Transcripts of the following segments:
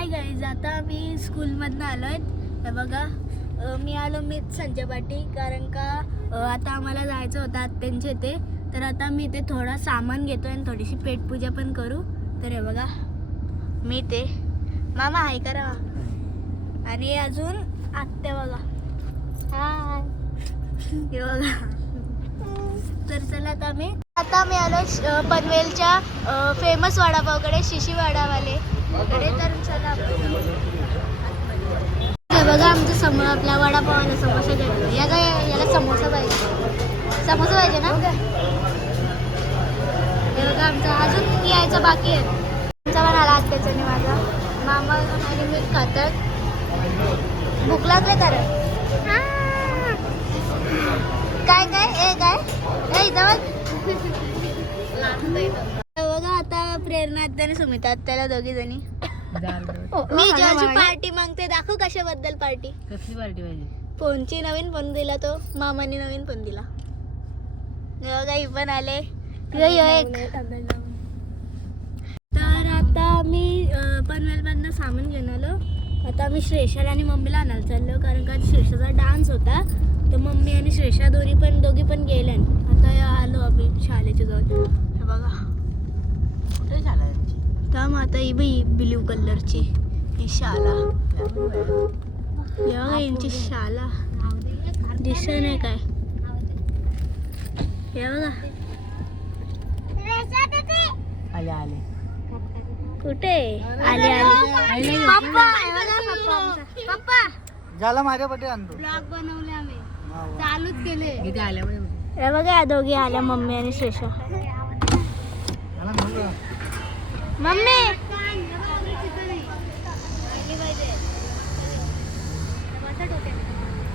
Hi guys, आता मी स्कूलमधनं आलो आहे. हे बघा, मी आलो मीच संजय पाटी, कारण का आता आम्हाला जायचं होतं आत्यांच्या इथे. तर आता मी इथे थोडं सामान घेतो आणि थोडीशी पेटपूजा पण करू. तर हे बघा, मी ते मामा हाय करा. आणि अजून आत्या बघा, हाय. हे बघा. तर चला आता मी आलो पनवेलच्या फेमस वडापावकडे, शिशी वडावाले कडे. तर चला बघा, आमचं समोर आपल्या वडापावाला समोसा घेतलो. याला समोसा पाहिजे ना. हे बघा, आमचं अजून यायचं बाकी आहे. आमचा पण आला त्याच्याने, माझा मामा आणि मी खातात. भूक लागले तर काय बघा, आता प्रेरणा आणि सुमिता त्याला दोघी जणी. मी जेव्हाची पार्टी मागते, दाखव कशाबद्दल पार्टी. कसली पार्टी पाहिजे? फोनची नवीन फोन दिला तो मामाने, नवीन फोन दिला. बघा, ही पण आले. एक तर आता मी पनवेलमधनं सामान घेऊन आलो. आता आम्ही श्रेषाला आणि मम्मीला आणायला चाललो, कारण का श्रेषाचा डान्स होता. तर मम्मी आणि श्रेषा दोघी पण गेल्या. आता आलो आम्ही शाळेच्या जवळ. हे बघा, कुठे शाळा आहे तुमची? तर आता ही बाई ब्ल्यू कलरची ही शाला. बघा, यांची शाला दिसत नाही काय. हे बघा, आले कुठे आले पप्पा झाला माझ्या पटे आणतो. ब्लॉग बनवले आम्ही, चालूच केले. इथे आल्यामुळे हे बघा, या दोघी आल्या, मम्मी आणि श्रेषा. मम्मी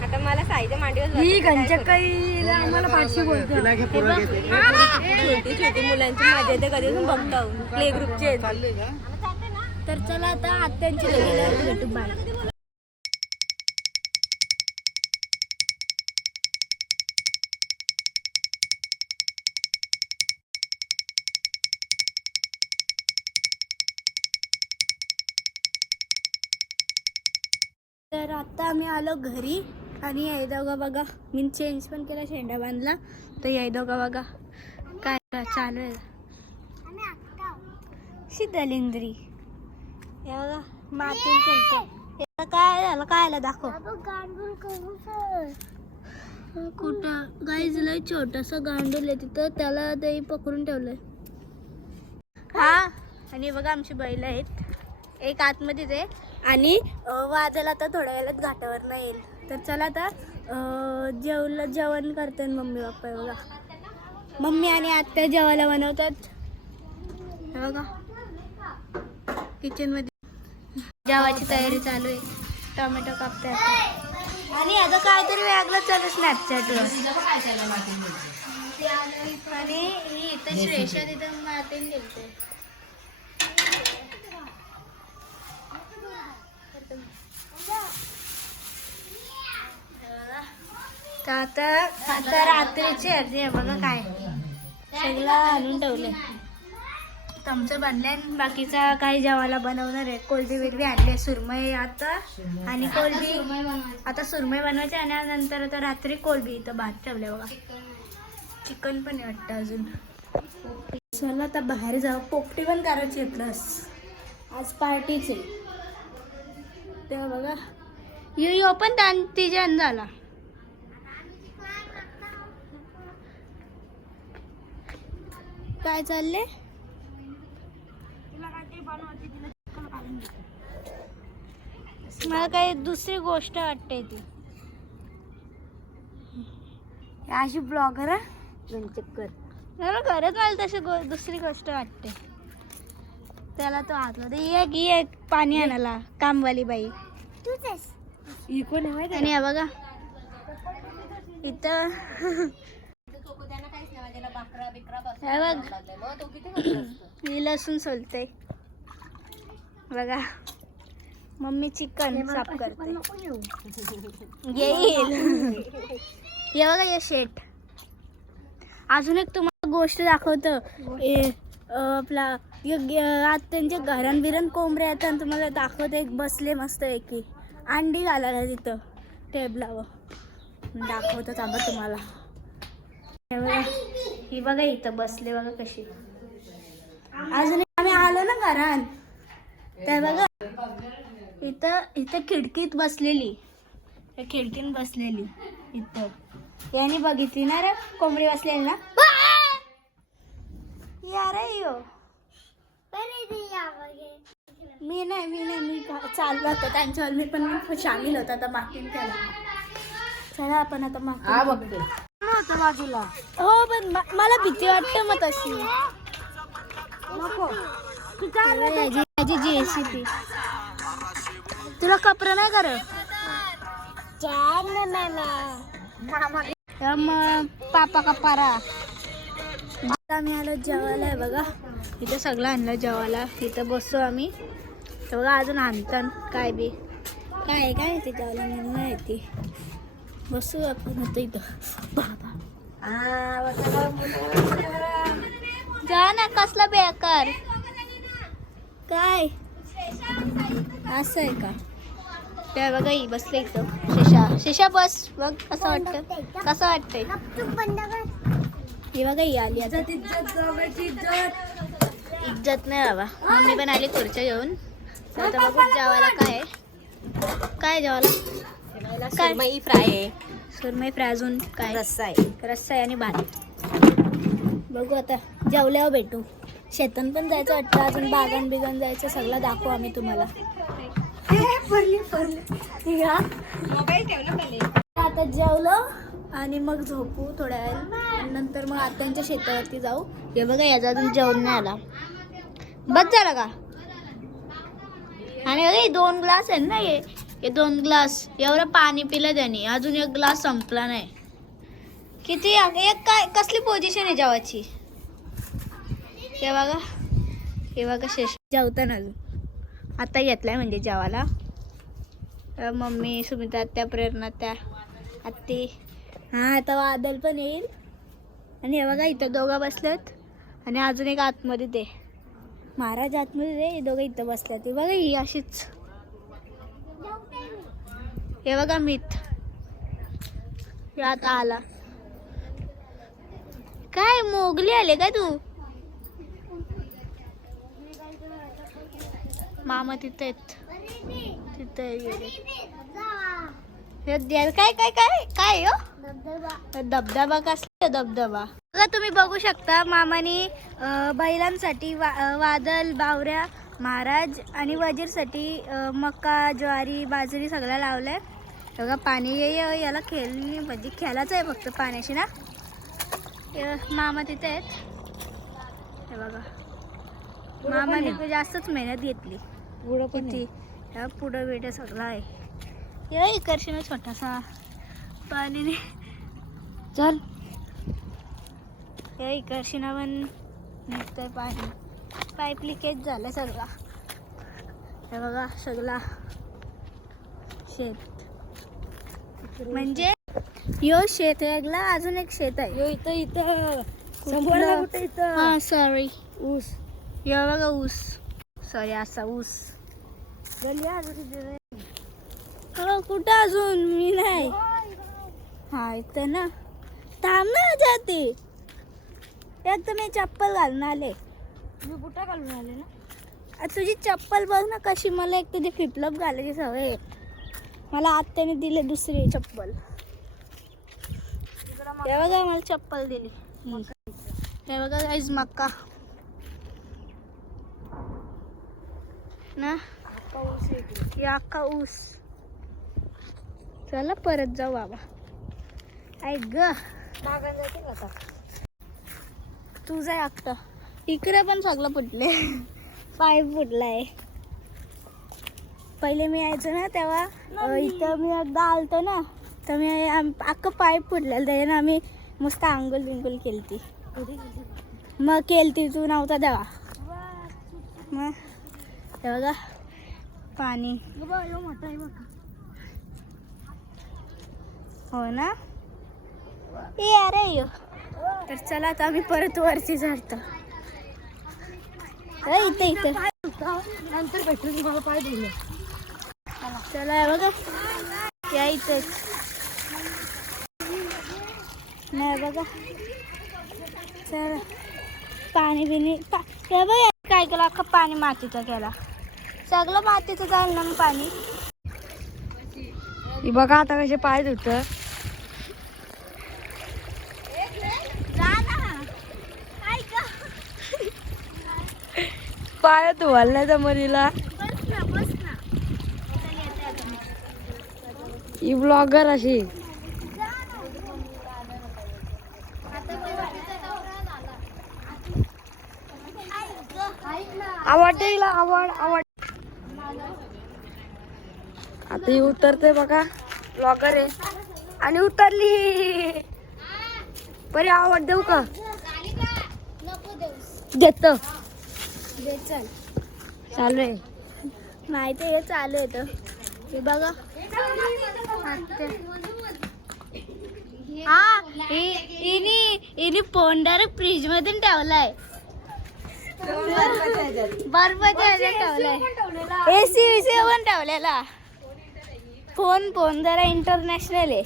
आता मला साईच्या मांडीवर ही घंचक्करीला आम्हाला पाठशी बोलतो. छोटी छोटी मुलांची मजा येते, कधी बघतो प्ले ग्रुपचे. तर चला आता आत्यांची भेटू. बाय. तर आता आम्ही आलो घरी. आणि याय दोघा बघा, मी चेंज पण केला, शेंडा बांधला. तर याय दोघा बघा काय चालू आहे. शीतलिंद्री या बघा, मातीन खेळतो. काय झालं, काय आलं दाखव. कुठं गाईज, लय छोटंसं गांडूल आहे तिथं, त्याला ते पकडून ठेवलंय. हा, आणि बघा आमची बैल आहेत, एक आतमध्ये ते. आणि वाजायला आता थोड्या वेळात घाटावर नाही येईल. तर चला आता जेवण करतात मम्मी पप्पा. बघा, मम्मी आणि आत्या जेवायला बनवतात. हे बघा, किचन मध्ये जेवायची तयारी चालू आहे. टोमॅटो कापते आता. आणि आता काहीतरी वेगळं चालू स्नॅपचॅटवर. आणि ही इथं श्रेषा तिथं मातीन गेलते. आता रात्रीची आहे बघा, काय सगळं आणून ठेवलंय. चमचं बांधले आणि बाकीचा काही जेवायला बनवणार आहे. कोलबी बिलबी आणले, सुरमई आता. आणि कोलबी आता सुरमई बनवायची, आणि नंतर आता रात्री कोलबी इथं भात ठेवले बघा. चिकन पण वाटतं अजून. चला आता बाहेर जाऊ, पोपटी पण करायची आहे. प्लस आज पार्टीच आहे. तेव्हा बघा, यो पण तिच्या झाला. काय चालले, मला काही दुसरी गोष्ट वाटते ती. अशी ब्लॉगर चक्कर खरंच मला तशी दुसरी गोष्ट वाटते. त्याला तो हातला एक पाणी आणायला कामवाली बाई. आणि हे बघा इथं हे बघ, ही लसूण सोलते बघा. मम्मी चिकन साफ करते. येईल. हे बघा, हे शेट. अजून एक तुम्हाला गोष्ट दाखवतो. आपला आज त्यांच्या घरान बिरण कोंबड्या येतात. तुम्हाला दाखवते. एक बसले मस्त की अंडी घालायला तिथं टेबलावर दाखवतो थांबा तुम्हाला. हे बघा, ही बघा इथं बसले बघा कशी. अजून आम्ही आलो ना घरात तर बघा इथं खिडकीत बसलेली. खिडकीत बसलेली इथं याने बघितली ना रे कोंबडी बसलेली ना. यार यो मी चाललो होतो त्यांच्यावर. मी पण शामिल होता आता मागील त्याला. चला आपण आता मागतो होतं बाजूला. हो पण मला भीती वाटते मग तशी. नको JCP तुला कपडे नाही करत मग पापा कपारा. आम्ही आलो जेवायला आहे बघा. इथं सगळं आणलं जेवायला. इथं बसतो आम्ही. तर बघा अजून आणतात काय बी काय काय ते जेवायला म्हणून माहिती. बसू आपण आता इथं. बाबा जा ना कसला बेकार काय असं आहे का. त्या बघा ही बसले इथं. शेषा बस बघ कसं वाटतं. कसं वाटतंय ही बघा ही आली आता. इज्जत नाही बाबा. मम्मी पण आली खुर्च्या घेऊन. आता बघू जेवायला काय काय जेवायला काय सुरमई फ्राय आहे. सुरमई फ्राय अजून काय रस्सा आहे. रस्सा आहे आणि भात. बघू आता जेवल्यावर भेटू. शेतन पण जायचं वाटतं. अजून बागान बिगान जायचं. सगळं दाखवू आम्ही तुम्हाला. आता जेवलो आणि मग झोपू थोड्या वेळ. नंतर मग आत्यांच्या शेतावरती जाऊ. हे बघा याचा अजून जेवण नाही आला. बस झाला का. आणि बघा 2 ग्लास आहे ना. हे 2 ग्लास एवढं पाणी पिलं त्याने. अजून 1 ग्लास संपला नाही. किती एक काय कसली पोझिशन आहे जेवायची. हे बघा शेष जेवताना अजून आता घेतलाय म्हणजे जेवायला. मम्मी सुमिता त्या प्रेरणा त्या आत्ती. हां आता वादल पण येईल. आणि हे बघा इथं दोघं बसलेत. आणि अजून एक आतमध्ये ते महाराज आतमध्ये ते दोघं इथं बसल्यात. ते बघा ही अशीच. हे बघा मीत हे आता आला. काय मोगली आले काय तू. मामा तिथे काय काय काय काय हो धबधबा. कसला धबधबा बघा तुम्ही बघू शकता. मामाने बैलांसाठी वादल बावऱ्या महाराज आणि वजीरसाठी मका ज्वारी बाजरी सगळं लावलंय. बघा पाणी याला खेळणी म्हणजे खेळायचं आहे फक्त पाण्याशी ना. मामा तिथे आहेत. हे बघा मामाने तर जास्तच मेहनत घेतली. किती पुढं बेट सगळं आहे. हे करशील छोटासा पाणीने चल. हे करशीना पण निघतंय पाणी. पाईप लिकेज झालं सगळा. हे बघा सगळा शेत म्हणजे यो शेत वेगळा. अजून एक शेत आहे इथं हा सॉरी ऊस. यो बघा ऊस. सॉरी असा ऊस. कुठं अजून मी नाही. हा इथं ना थांब ना जाते. एक तर मी चप्पल घालून आले. मी बुटा घालून आले ना. तुझी चप्पल बघ ना कशी. मला एक तुझी फ्लिपफ्लॉप घालायची सवय. मला आत्याने दिले दुसरी चप्पल. हे बघा मला चप्पल दिली. हे बघा गाईज मक्का ना. हे अख्खा ऊस. चला परत जाऊ बाबा. ऐक ग आता तुझं आहे अख्खा. इकडे पण सगळं फुटले. पाईप फुटलाय. पहिले मी यायचो ना तेव्हा इथं मी एकदा आलतो ना तर मी अख्खं पाईप फुटलेलं. त्याच्यानं आम्ही मस्त आंघोळ बिंगोल केलती. मग केलती तू नव्हता तेव्हा. मग हे बघा पाणी. हो ना. ये अरे यो. तर चला आता आम्ही परत वरती चढतो. इथे इथे नंतर भेटू तुम्हाला पाय दिले. चला हे बघा या इथेच नाही बघा. चला पाणी बिणी हे बघ काय केलं अख्खं पाणी मातीचं केला. सगळं मातीचं जाईल ना मग पाणी. ही बघा आता कसे पाय धुत. पाय धुवायला नाही जमरीला. बस ना ही ब्लॉगर अशी. आवडते हिला आवड. आता ही उतरते बघा. ब्लॉगर आहे आणि उतरली. बरी आवड देऊ का? घेत चल चालू आहे. नाही ते हे चालू आहे तर हे बघा. हा इनी पोंडार फ्रीज मधून ठेवलाय. बर्फाच्या ह्याच्यात ठेवलाय. एसी पण ठेवलेला. फोन जरा इंटरनॅशनल आहे.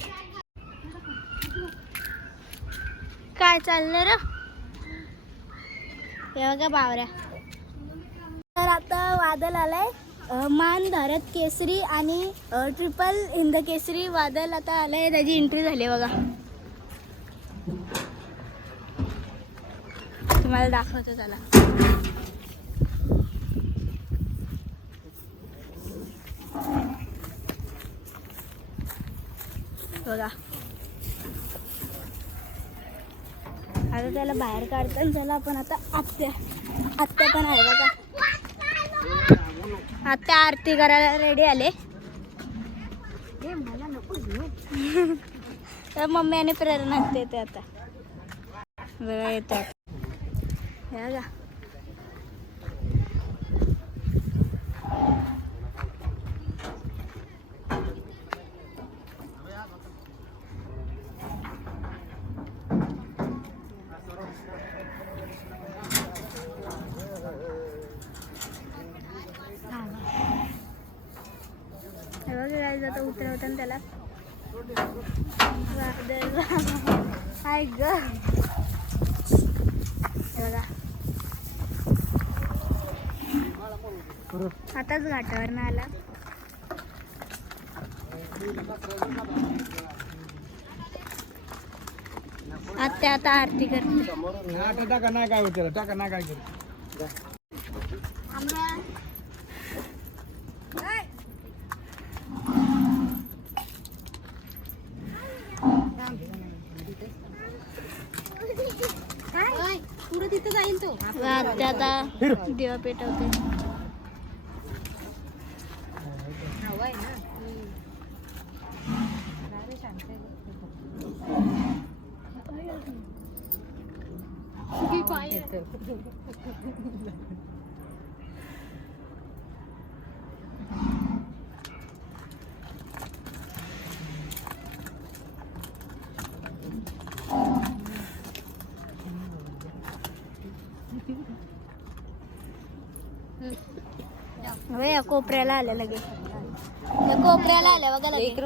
काय चाललंय रे हे बघा बावऱ्या. तर आता वादळ आलाय. मान भारत केसरी आणि ट्रिपल हिंद केसरी वादळ आता आलंय. त्याची एंट्री झाली बघा. तुम्हाला दाखवतो त्याला. बघा आता त्याला बाहेर काढतात. चला आपण आता आत्या पण आहे बघा. आत्या आरती करायला रेडी आले. तर मम्मी आणि प्रेरणा देते आता. बघा येतात हे बघा. आता उतरवताना त्याला हाय ग बघा. आताच घाटावर ना आला. आता आरती करते. टाका नाही काय होतं टाका नाही काय करत. पुढे तिथे जाईल तो. आता देवा पेटवते. या कोपऱ्याला आल्या लगेच. या कोपऱ्याला आल्या बघा लगेच.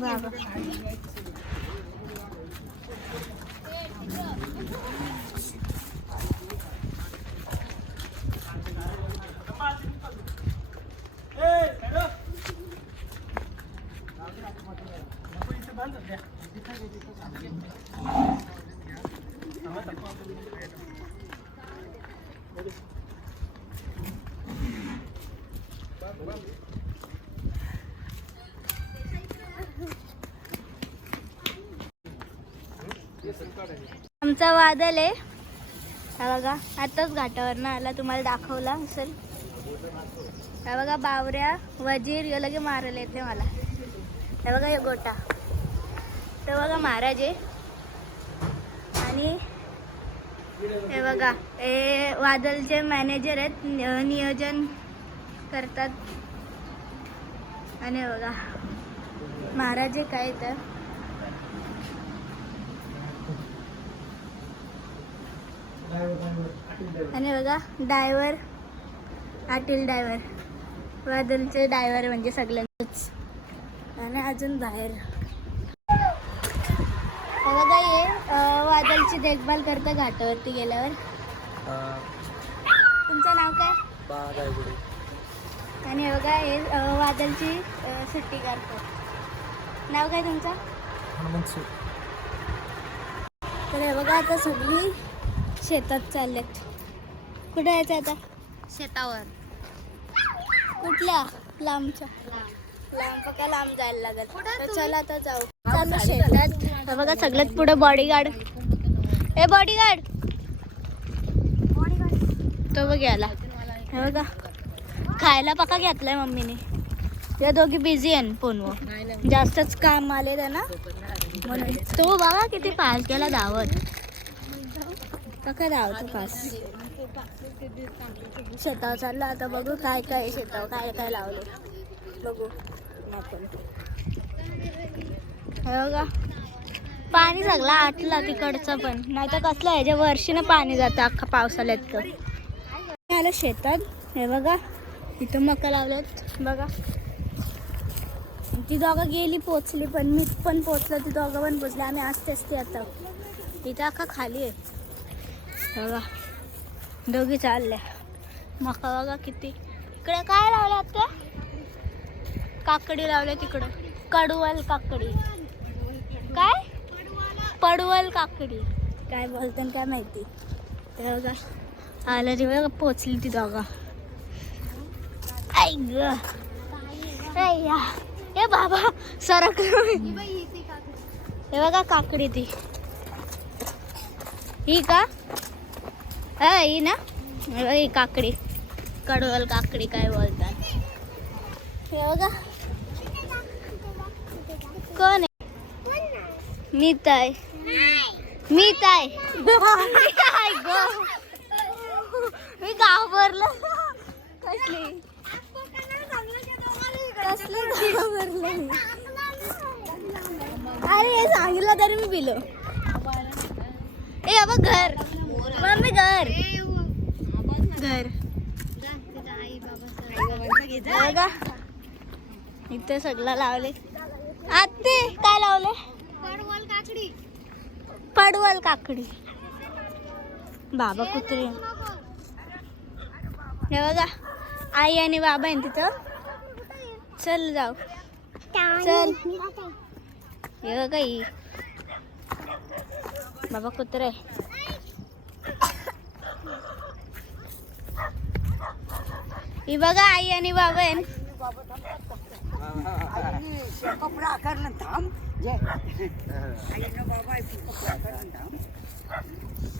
बाबा. आमचा वादळ आहे हा बघा. आताच घाटावर ना आला. तुम्हाला दाखवला असेल हा बघा. बावऱ्या वजीर यो लगे मारायला येते मला. हे बघा हे गोटा तर बघा महाराज आहे. आणि हे बघा हे वादळचे मॅनेजर आहेत. नियोजन करतात. आणि हे बघा महाराज काय तर आणि बघा ड्रायव्हर आटील ड्रायव्हर वादलचे ड्रायव्हर म्हणजे सगळ्यांचेच. आणि अजून बाहेर बघा ये वादलची देखभाल करता घाटावरती गेल्यावर. तुमचं नाव काय? आणि बघा हे वादलची सुट्टी करतात. नाव काय तुमचं? तर हे बघा आता सगळी शेतात चाललेत. कुठे यायचं आता? शेतावर. कुठल्या? लांबच्या. लांब का लांब जायला लागेल. तर चला आता जाऊ. चालू शेतात. तर बघा सगळ्यात पुढे बॉडीगार्ड. ए बॉडीगार्ड तो बघ याला. हे बघा खायला पका घेतलाय मम्मीने. या दोघी बिझी आहे फोनवर. जास्तच काम आले त्यांना म्हणून. तो बघा किती फास्ट गेला धावत. काय धावतो फास्ट. शेतावर चाललं आता. बघू काय काय शेतावर काय काय लावले बघू आपण. हे बघा पाणी सगळं आटला तिकडचं पण. नाही तर कसलं ह्याच्या वर्षीनं पाणी जातं अख्खा पावसाळ्यात. तर आलं शेतात. हे बघा इथं मका लावल्यात बघा. ती दोघं गेली पोचली पण मी पण पोचलो. ती दोघं पण पोचली. आम्ही असते असते आता. इथं अख्खा खाली आहे बघा. दोघी चालल्या. मका बघा किती. इकडे काय लावलं आता? काकडी लावल्या तिकडं. कडवल काकडी. काय? पडवल काकडी काय बोलतात काय माहिती. ते बघा आलं रे बघा पोचली ती दोघं. आई ग ए बाबा सरक. हे बघा काकडी ती. ही का? ही ना. हे बघा ही काकडी. कडवल काकडी काय बोलतात. हे बघा कोण आहे? मीच आहे. मीच आहे. मी घाबरलं. कसली घाबरलं. अरे हे सांगितलं तरी मी पिलो. ए बाबा घर मम्मी घर घर बघा इथे सगळं लावले. आत्ते काय लावले? पडवल काकडी. बाबा कुत्रे. हे बघा आई आणि बाबा आहे तिथं. चल जाऊ चल. हे बघा ही बाबा कुत्रे. ही बघा आई आणि बाबा आहे.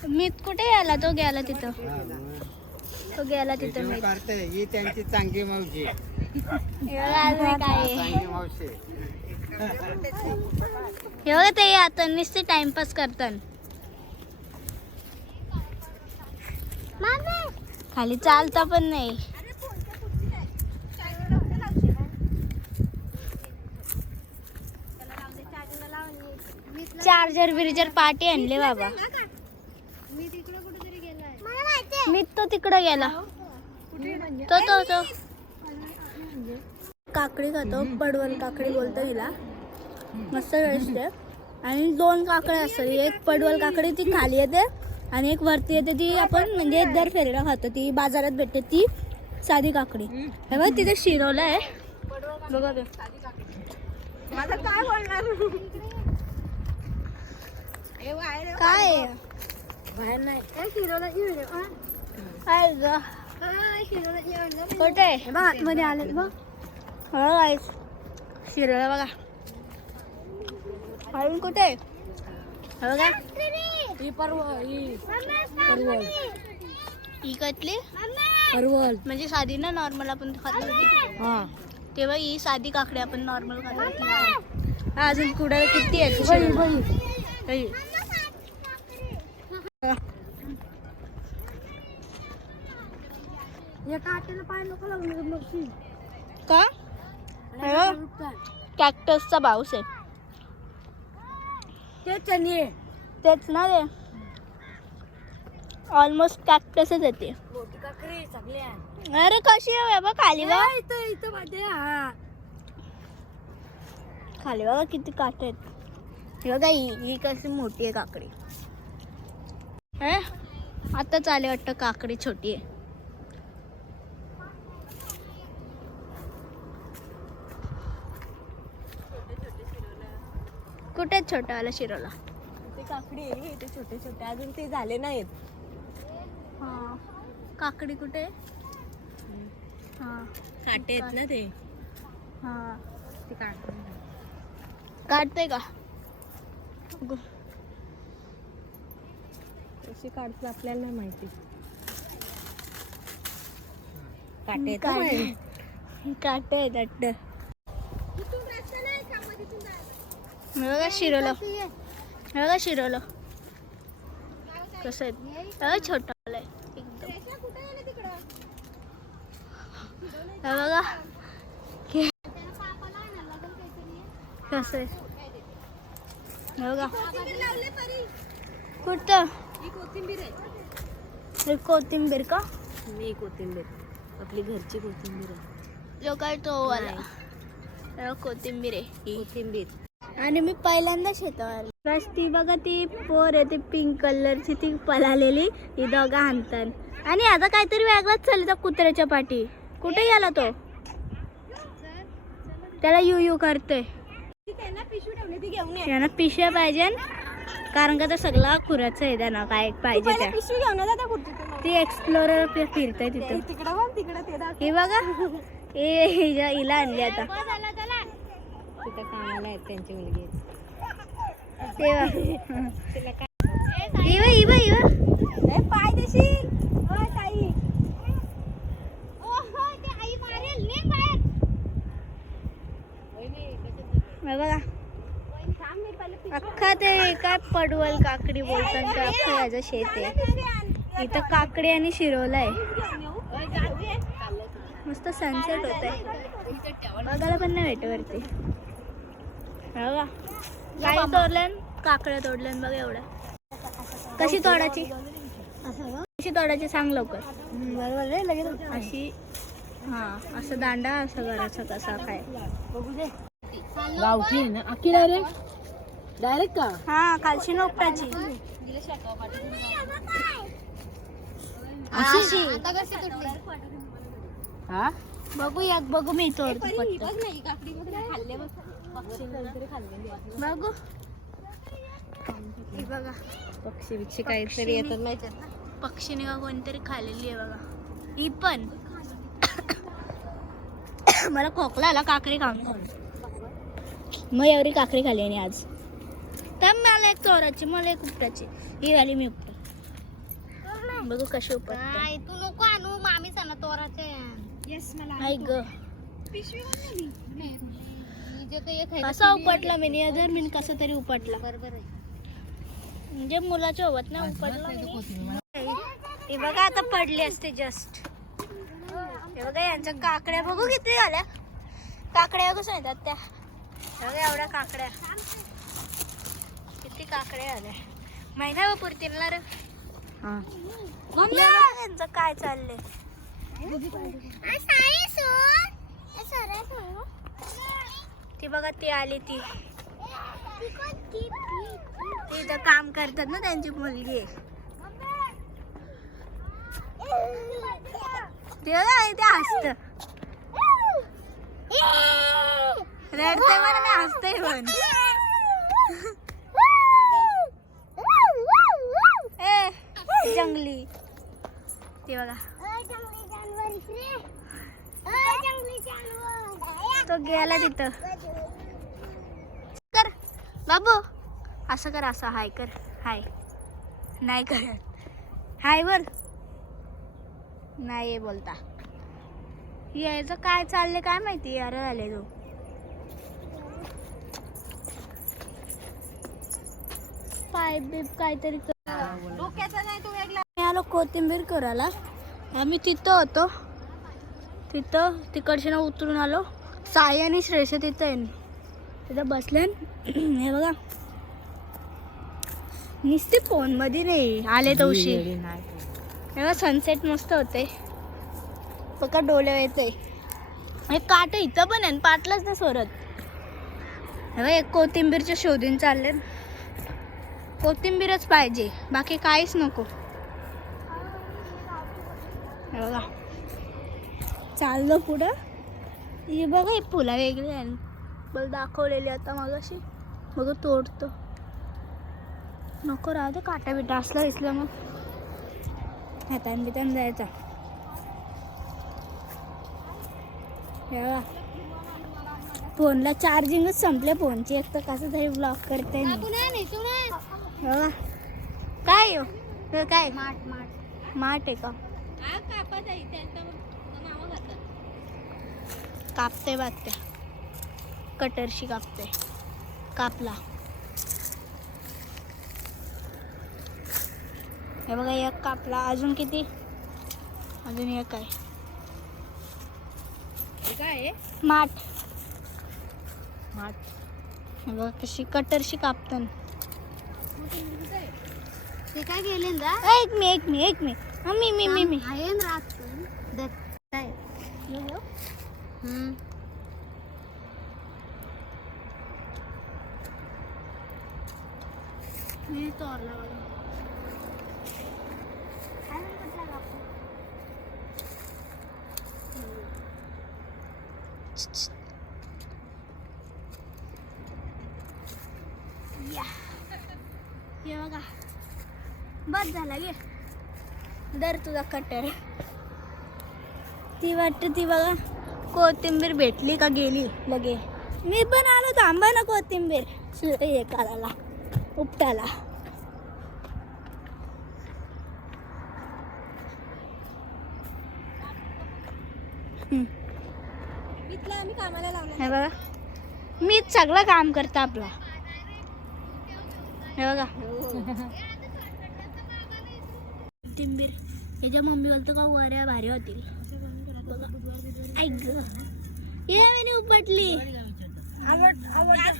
मी कुठे गेला? तो गेला तिथं. तो गेला तिथं. मी ही त्यांची चांगली मावशी. काय हे बघा ते आता नुसते टाइमपास करतात. खाली चालता पण नाही. चार्जर बिर्जर पार्टी आणले बाबा. मी तो तिकडे गेला. तो तो तो काकडी खातो. पडवल काकडी बोलतो हिला. मस्त असते. आणि 2 काकड्या असतात. एक पडवल काकडी ती खाली येते आणि एक वरती येते. ती आपण म्हणजे दर फेरीला खातो. ती बाजारात भेटते ती साधी काकडी. हे बघ तिथे शिरवलं आहे बघा. माझं काय बोलणार? काय बाहेर नाही. काय ग कुठे आतमध्ये आले बघ. शिरवलं बघा. अजून कुठे बघा. ही परवल. ही कटली परवल म्हणजे साधी ना नॉर्मल आपण खातो होती. हा. तेव्हा ही साधी काकडी आपण नॉर्मल खातो. अजून कुठे किती आहे? का? कॅक्टसचा पाऊस आहे. तेच ना ते. ऑलमोस्ट कॅक्टसच येते. मोठी काकडी सगळ्या. अरे कशी आहे बघ खाली बघ. इथं मध्ये हा. खाली बघा किती काट आहेत. हे बघा ही कशी मोठी आहे काकडी. आता चाले वाटतं काकडी छोटी आहे. कुठे छोटावाला शिरोला? ते काकडी आहे ते छोटे छोटे अजून ते झाले नाहीत. हा काकडी कुठे? हा काटे आहेत ना ते. हा ते काढते का? कशी काढतो आपल्याला नाही माहिती. काटे काटे आहेत वाटतं. बघा शिरोला. बघा शिरोला कसं आहे. छोटा आहे एकदम. बघा कसं आहे. बघा कुठं कोथिंबीर का? मी कोथिंबीर आपली घरची कोथिंबीर आहे. जो काय तो वाला कोथिंबीर आहे. कोथिंबीर. आणि मी पहिल्यांदा शेतावर बस ती बघा ती पोर आहे ती पिंक कलरची ती पळालेली. ही दोघं हाणतात आणि आता काहीतरी वेगळाच चालू त्या कुत्र्याच्या पाठी. कुठे गेला तो? त्याला यू यू करतोय. त्यांना पिशवी ठेवली ती घेऊन ये. यांना पिशव्या पाहिजे कारण का तर सगळा खुराचं आहे त्यांना काय पाहिजे त्या. पिशवी घेऊन ये त्या कुठे ती एक्सप्लोरर फिरतय तिथं. तिकडं बघ तिकडं ते दाखव. हे बघा हिला आणली आता. तिथं कामाला आहेत त्यांची मुलगी. तिला काय पाय देशील ताई. बघा अख्खा ते काय पडवल काकडी बोलतात ते अख्खं याचं शेत आहे. इथं काकडी आणि शिरोला आहे. मस्त सनसेट होत आहे. बघायला पण नाही भेटवरती. बघा काय तोडल्यान काकड्या तोडल्यान बघा एवढ्या. कशी तोडायची? कशी तोडायची सांग लवकर. अशी हा असं दांडा असं करायचं कसा काय. गावठी ना अख्खी डायरेक्ट का? हा खालची नोकटाची अशी. हा बघू मी तोडतो बघू. ही बघा पक्षी बिक्षी काहीतरी येतात माहिती ना. पक्षीने का कोणतरी खाल्लेली आहे बघा. ही पण मला खोकला आला काकडी खाऊन खाऊन. मग एवढी काकडी खाल्ली आणि आज तर मला एक चोराची मला एक उपटाची. ही वाली मी उपटा. बघू कशी उपटते. तू नको आणू मामी सांग तोराचे. आई ग कसा उपटला मी अजून मी कसं तरी उपटला. बरोबर आहे. म्हणजे मुलाच्या सोबत ना उपटला. हे बघा आता पडली असते जस्ट. हे बघा यांच्या काकड्या बघू किती झाल्या. काकड्या कसं येतात त्या. बघा एवढ्या काकड्या किती काकड्या झाल्या. महिना पुरतील ना रे. यांचं काय चाललंय. ती बघा ती आली ती इथं काम करतात ना त्यांची मुलगी. ते हसत रडते पण आणि हसते पण. जंगली ते बघा तो गेला तिथं. कर बाबू असं कर असं हाय कर. हाय नाही करत. हाय बर नाही बोलता. यायचं काय चाललंय काय माहिती. यार झाले तो पाईप बीप काहीतरी डोक्याचा नाही तो वेगळा. आलो कोथिंबीर करायला. आम्ही तिथं होतो. तिथं तिकडच्या उतरून आलो. साई आणि श्रेष तिथं आहे तिथं बसले. हे बघा नुसते फोन मध्ये नाही आले तर उशी. तेव्हा सनसेट मस्त होते बघा डोळे येते. हे काट इथं पण आहे पाटलाच नाही सोरत. हे एक कोथिंबीरच्या शोधून चालले. कोथिंबीरच पाहिजे बाकी काहीच नको. हे बघा चाललो पुढं. हे बघा हे फुलं वेगळी आहे बघ दाखवलेली आता मगाशी. बघ तोडतो नको राहू दे. काटा बिटा असला दिसलं मग हातान बितान जायचा. हे बघा फोनला चार्जिंगच संपले फोनची. एक तर कसं तरी ब्लॉक करते मी. हे बघा काय हो? हे काय माठ आहे का? कापते बागते कटरशी कापते. कापला. हे बघा एक कापला. अजून किती? अजून एक आहे. काय माठ. हे बघा कशी कटरशी कापतो. ते काय गेले ना एक मी आहे ना रात काय मी तोरला बघा. हे बघा बस झाला गे. दर तुझा कटर. ती वाटते ती बघा कोथिंबीर भेटली का गेली लगे. मी पण आलो थांबा ना कोथिंबीर हे करायला उपटाला. आम्ही कामाला लावलं. हे बघा मीच सगळं काम करतं आपला. हे बघा कोथिंबीर. याच्या मम्मी बोलतो का वऱ्या भारी होतील. ऐक ग ये मी उपटली.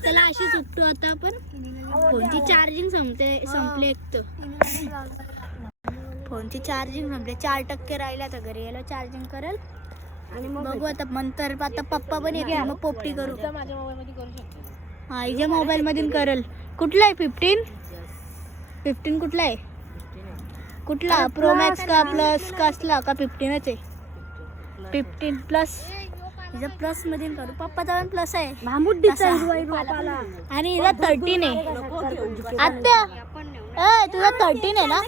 त्याला अशीच उपटू आता आपण. फोनची चार्जिंग संपले एक तर. फोनची चार्जिंग संपले. 4% राहिला तर घरी यायला चार्जिंग करेल आणि मग बघू आता. नंतर आता पप्पा पण येतील मग पोपटी करू. माझ्या मोबाईल मध्ये करू शकतो. हा हिच्या मोबाईल मधून करेल. कुठला आहे 15 कुठला आहे? कुठला प्रो मॅक्स का प्लस कसला का 15च आहे? 15 प्लस. हिचा प्लस मधून करू. पप्पाचा पण प्लस आहे आणि हिला 13 आहे. आत्या तुझा 13 आहे ना?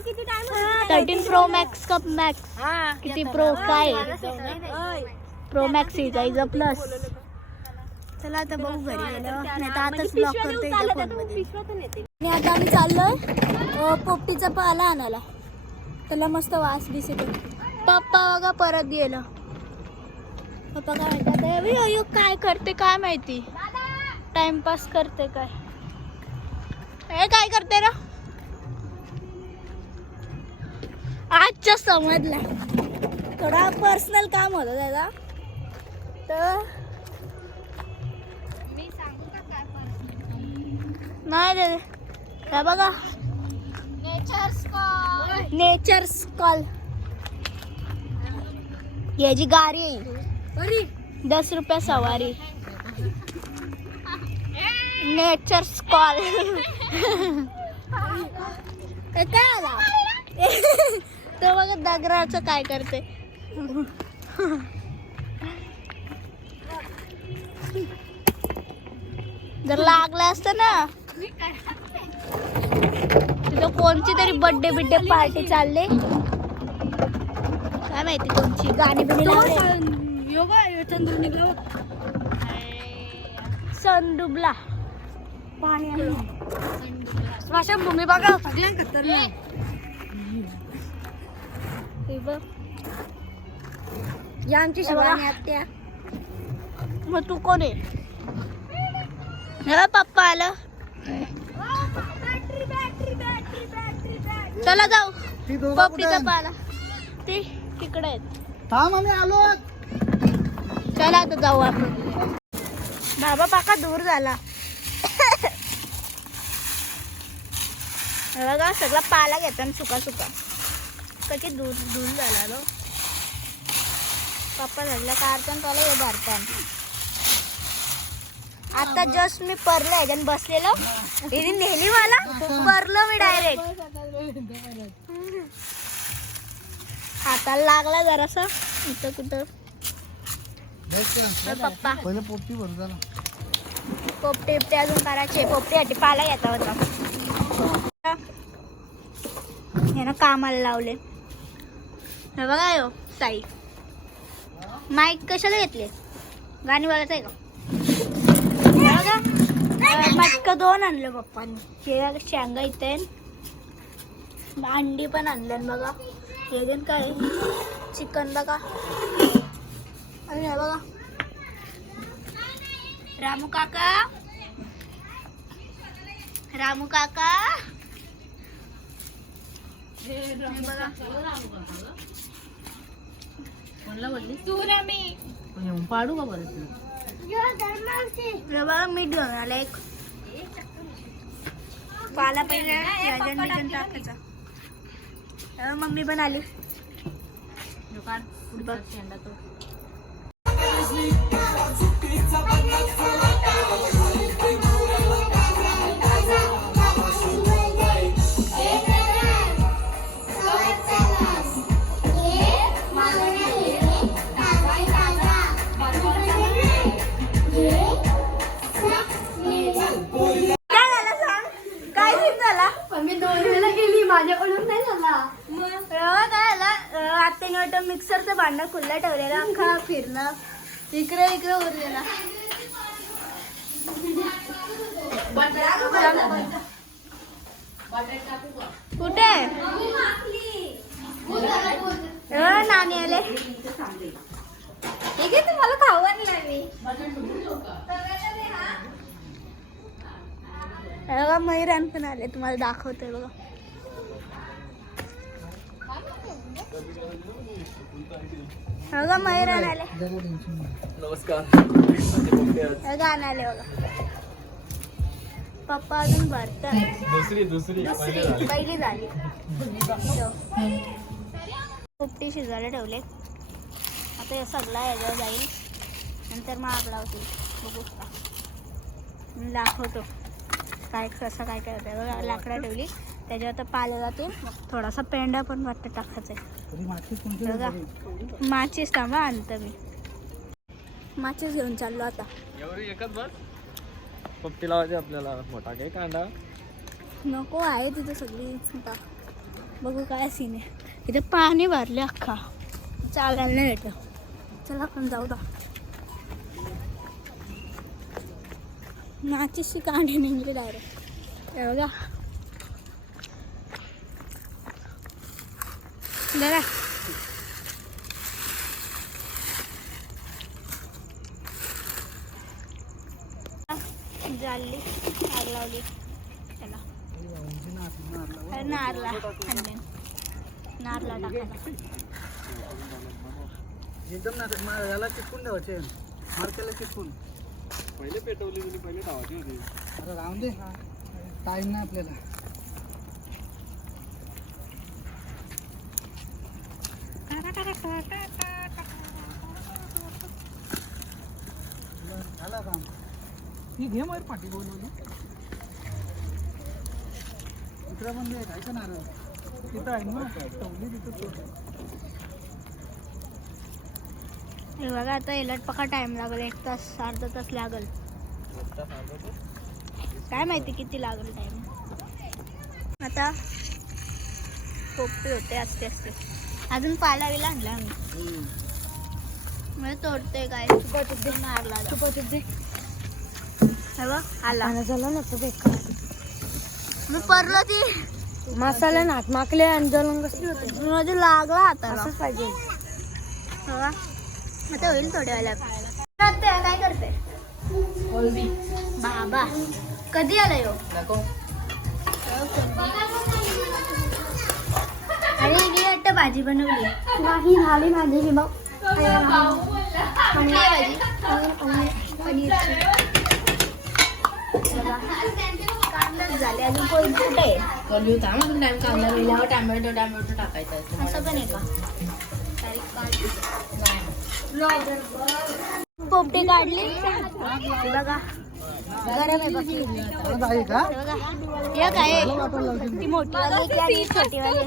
13 प्रो मॅक्स का मॅक्स किती प्रो काय प्रो मॅक्स हिचा प्लस. चला आता बघू घरी गेलो नाही तर आताच ब्लॉक करतो फोनमध्ये. आणि आता आम्ही चाललोय पोपटीचा पाला आणायला. त्याला मस्त वास बीस येतो. पप्पा बघा परत गेलं. पप्पा काय म्हणतात काय करते काय माहिती. टाइमपास करते काय. हे काय करते ना आजच्या समजला. थोडा पर्सनल काम होतं त्याचा तर नाही रे. काय बघा नेचर्स कॉल. याची गाडी आहे 10 रुपये सवारी. Nature's call. काय आला तो बघा दगडाचं काय करते. जर लागलं असतं ना तिथं कोणची तरी बर्थडे पार्टी चालले. काय माहिती कोणची गाणी बिणी संडुबला पाणी भूमी बघा सगळ्यां खतरनाक. या आमची शिवानी आत्या. मग तू कोण आहे? पप्पा आलं. चला जाऊ पोपटीचा पाला. ते तिकडे आहेत. आम्ही आलो. चला आता जाऊ आपण. बाबा पाका दूर झाला. बघा सगळा पाला घेतो सुका सुका. कशी दूर दूर झाला रो पप्पा झाला कारतन त्याला हे भरतान आता जस्ट मी परलं ह्याच्यात बसलेलो हिने नेली मला परलो मी डायरेक्ट हाताला लागला जरासा इथं कुठं पप्पा पहिले पोपटी भरू झाला पोपटे बिपटे अजून करायचे पोपटीसाठी पाला येता होता यानं कामाला लावले हे बघा यो साई माईक कशाला घेतले गाणी बोलायचं आहे का हे बघा मटकं 2 आणलं पप्पांनी हे बघा शेंगा इथे अंडी पण आणलं बघा हे जण काय चिकन बघा आणि हे बघा रामू काका हे बघा पाडू का बरं हे बघा मीठ घेऊन आला एक पाला पहिला याच्यात मीठ टाकायचा हे बघ, मम्मी पण आली दुकान पुढचा शेंडा तो आत्याने मिक्सरचं भांडं खुल्लं ठेवलेलं अख्खा फिरणं इकडे इकडे उरलेला कुठे नानी आले ठीक आहे तुम्हाला खाऊ आणला मी बघा मैरान पण आले तुम्हाला दाखवतोय बघा बघा मैरान आले नमस्कार गाणं आले बघा पप्पा अजून भरतात दुसरी पहिली झाली पोपटी शिजवायला ठेवले आता हे सगळा याच्यावर जाईल नंतर मग आग लावतील बघू का मी दाखवतो काय कसं काय काय होतं बघा लाकडं ठेवली त्याच्यावर पाले जाते थोडासा पेंडा पण वाटतं टाकायचं आहे बघा माचीस थांबा आणतं मी माचीस घेऊन चाललो आता एवढी एकच बस पोपटी लावायची आपल्याला मोठा काही कांदा नको आहे तिथं सगळी आता बघू काय सीन आहे इथे पाणी भरले अख्खा चालायला नाही भेटलं चला आपण जाऊ दा माचीसची कांडी निघली डायरेक्ट हे बघा जरा जाळली आग लावली चला नारला टाकायला एकदम याला चिटकून ठेवायचे मार्केला चिटकून पहिले पेटवली तुम्ही पहिले धावायची होती अरे राहून दे टाईम नाही आपल्याला झाला काम ही घे मग पाठी बोलवली दुसरा पण दे काय का नारळ तिथं आहे ना ठेवली तिथं हे बघा आता एलट पका टाइम लागेल 1 तास अर्धा तास लागेल काय माहिती किती लागेल टाइम आता पोपटी होते असते असते अजून पाला बिला आणला आम्ही मला तोडते काय मारला आला झालं ना तो बेकार मी परलो ती मसाला नाट माकले आणि जळून कसली होते माझे लागला हाताला असंच पाहिजे बघा आता होईल थोड्या वेळा काय करते बाबा कधी आला यो आणि मी आता भाजी बनवली नाही झाली माझी बघ पनीरची टाइम झाले अजून कोण कुठे आहे? कलयुग मग टाइम कांदा वेल्यावर टॅमॅटो टाकायचा असतो. असं पण आहे का? पोपटी काढली बघा, गरम आहे बघ. परत आहे का? बघा हे काय ती मोठी वाली की आणि छोटी वाली?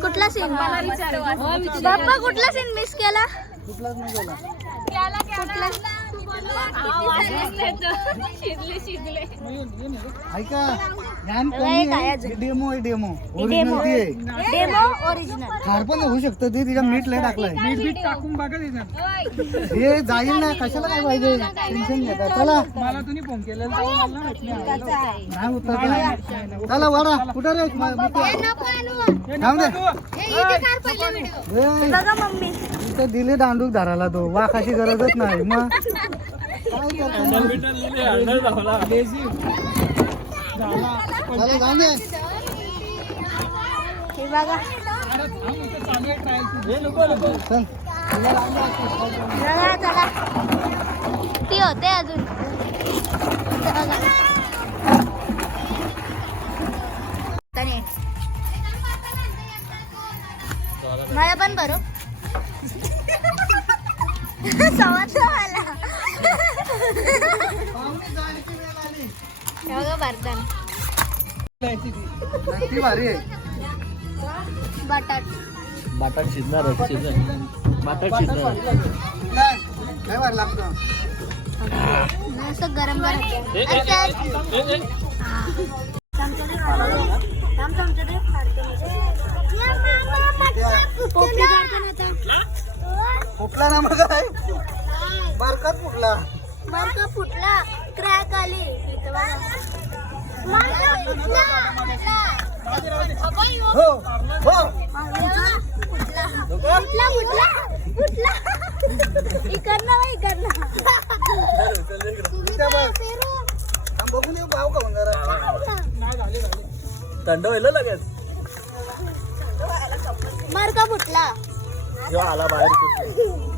कुठला सीन बाप्पा, कुठला सीन मिस केला? कुठलाच नाही गेला. ऐका ज्ञान काय आहे अजून? डेमो आहे, डेमो ओरिजिनल ती आहे. Demo original. खार पण होऊ शकतं ते, तिच्या मीठ लय टाकलंय. मीठ टाकून बघा त्याच्यात. हे जाईल ना, कशाला काय पाहिजे टेन्शन घेता. चला मला तुम्ही फोन केलेला नाही उतर. चला वाडा कुठं रे? थांब दे. बघा मम्मी, इथं दिले दांडूक धराला तो, वाखाची गरजच नाही. मग काय करतो? चला जाऊन दे. हे बघा चल. चला चला, ती होते अजून. मला पण भरू सवाल आला. बघा भरताना ती भारी आहे. बटाट बटाट शिजणार बटाट शिजणार. काय भारी लागतं. असं गरम गरम. फुटला ना मग काय बारकात फुटला. बरं फुटला, क्रॅक आली इथं बघा. हो हो बघून येऊ भाव का होणार. थंड होईल लगेच. मार्का फुटला, ह्यो आला बाहेर.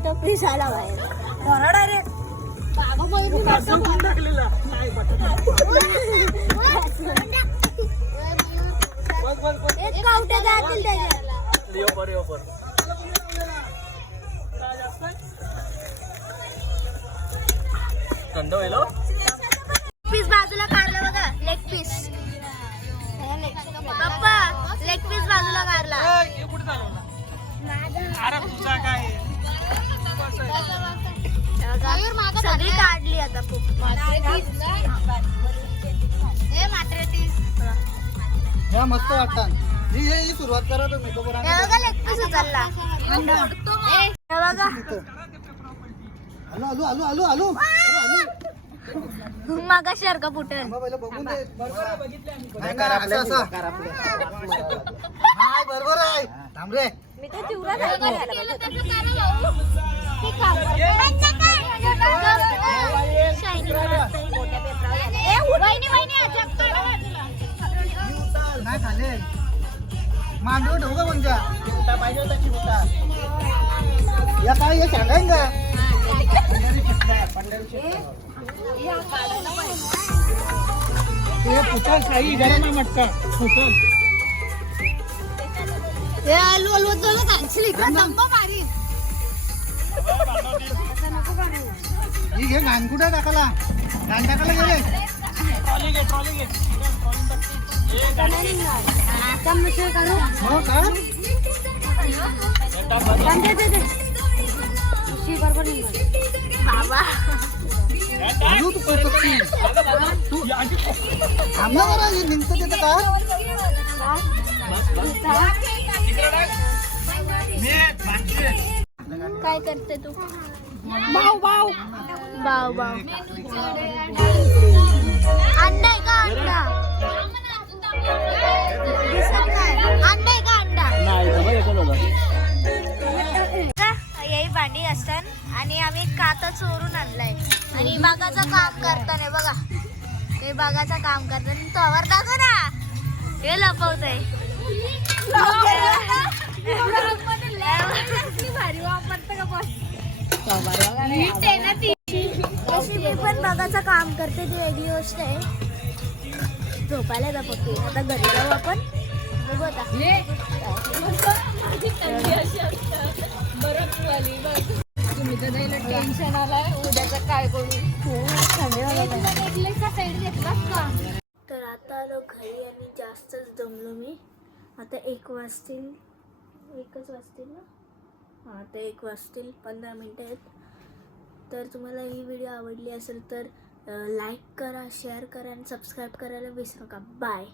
टपरी झाला बाहेर डायरेक्ट. एक कावट्या जातील त्याच्यात. थंड होईल. पीस बाजूला काढला बघा, लेग पीस. पप्पा लेग पीस बाजूला काढला. सगळी काढली आता ह्या मस्त वाटतात. ही सुरुवात करा तुम्ही. बघा लेग पीस उचलला. बघा आलो आलो आलो आलो आलो. मागा सारखा फुटेल. बघून दे. नाही ना, असं असं. हाय बरोबर आहे. थांब रे. मी तर चिवरा झाला. नाही झाले. मांडव ठेवू का कोणत्या पाहिजे होता चिवटा. या काय हे सांगाय का? ते पुचल साई गरम आहे मटका पुचल. हे आलू आलू होतं ना ऍक्च्युअली डब्बा मारी. ही घे घाण कुठे टाकाला. घाण टाकायला गेले. हो का? बाबा आलू तू पटकन. तू थांब ना जरा. हे निघतं तिथं का? काय करते तू? बाव बाव बाव बाव. अंडा आहे का? अंडा दिसत नाही. अंडा आहे का? अंडा यही भांडी असतात आणि आम्ही काता चोरून आणलाय आणि बागाचं काम करताना बघा. हे बागाचं काम करताना तोवर दाखव ना. हे लपवत आहे. तशी मी पण बघायचं काम करते ती वेगळी गोष्ट आहे. झोपायला जा पप्पी. आता घरी जाऊ आपण. बघू आता. टेन्शन आलाय उद्याचं काय करू. तर आता आलो घरी आणि जास्तच दमलो मी. आता 1 वाजतील. 1च वाजतील ना. हां आता 1 वाजतील 15 मिनटं आहेत. तर तुम्हाला ही व्हिडिओ आवडली असेल तर लाईक करा, शेअर करा आणि सबस्क्राईब करायला विसरू नका. बाय.